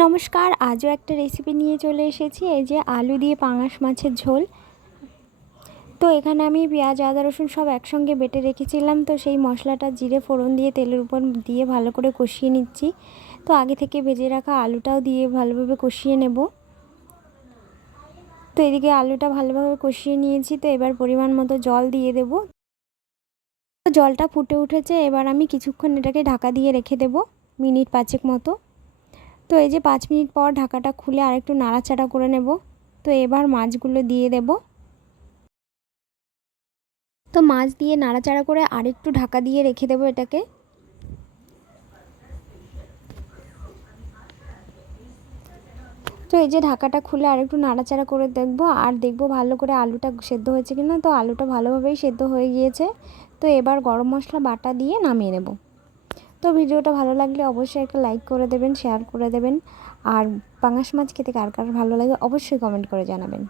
নমস্কার, আজও একটা রেসিপি নিয়ে চলে এসেছি। এই যে আলু দিয়ে পাঙাশ মাছের ঝোল। তো এখানে আমি পেঁয়াজ, আদা, রসুন সব একসঙ্গে বেটে রেখেছিলাম। তো সেই মশলাটা জিরে ফোড়ন দিয়ে তেলের উপর দিয়ে ভালো করে কষিয়ে নিচ্ছি। তো আগে থেকে ভেজে রাখা আলুটাও দিয়ে ভালোভাবে কষিয়ে নেব। তো এদিকে আলুটা ভালোভাবে কষিয়ে নিয়েছি। তো এবার পরিমাণ মতো জল দিয়ে দেব। তো জলটা ফুটে উঠেছে, এবার আমি কিছুক্ষণ এটাকে ঢাকা দিয়ে রেখে দেব, মিনিট 5 মতো। তো এই যে 5 মিনিট পর ঢাকাটা খুলে আরেকটু নাড়াচাড়া করে নেব। তো এবার মাছগুলো দিয়ে দেব। তো মাছ দিয়ে নাড়াচাড়া করে আরেকটু ঢাকা দিয়ে রেখে দেব এটাকে। তো এই যে ঢাকাটা খুলে আরেকটু নাড়াচাড়া করে দেখব ভালো করে আলুটা সেদ্ধ হয়েছে কিনা। তো আলুটা ভালোভাবেই সেদ্ধ হয়ে গিয়েছে। তো এবার গরম মশলা বাটা দিয়ে নামিয়ে নেব। তো ভিডিওটা ভালো লাগলে অবশ্যই একটা লাইক করে দেবেন, শেয়ার করে দেবেন। আর পাঙাশ মাছ খেতে কার কার ভালো লাগে অবশ্যই কমেন্ট করে জানাবেন।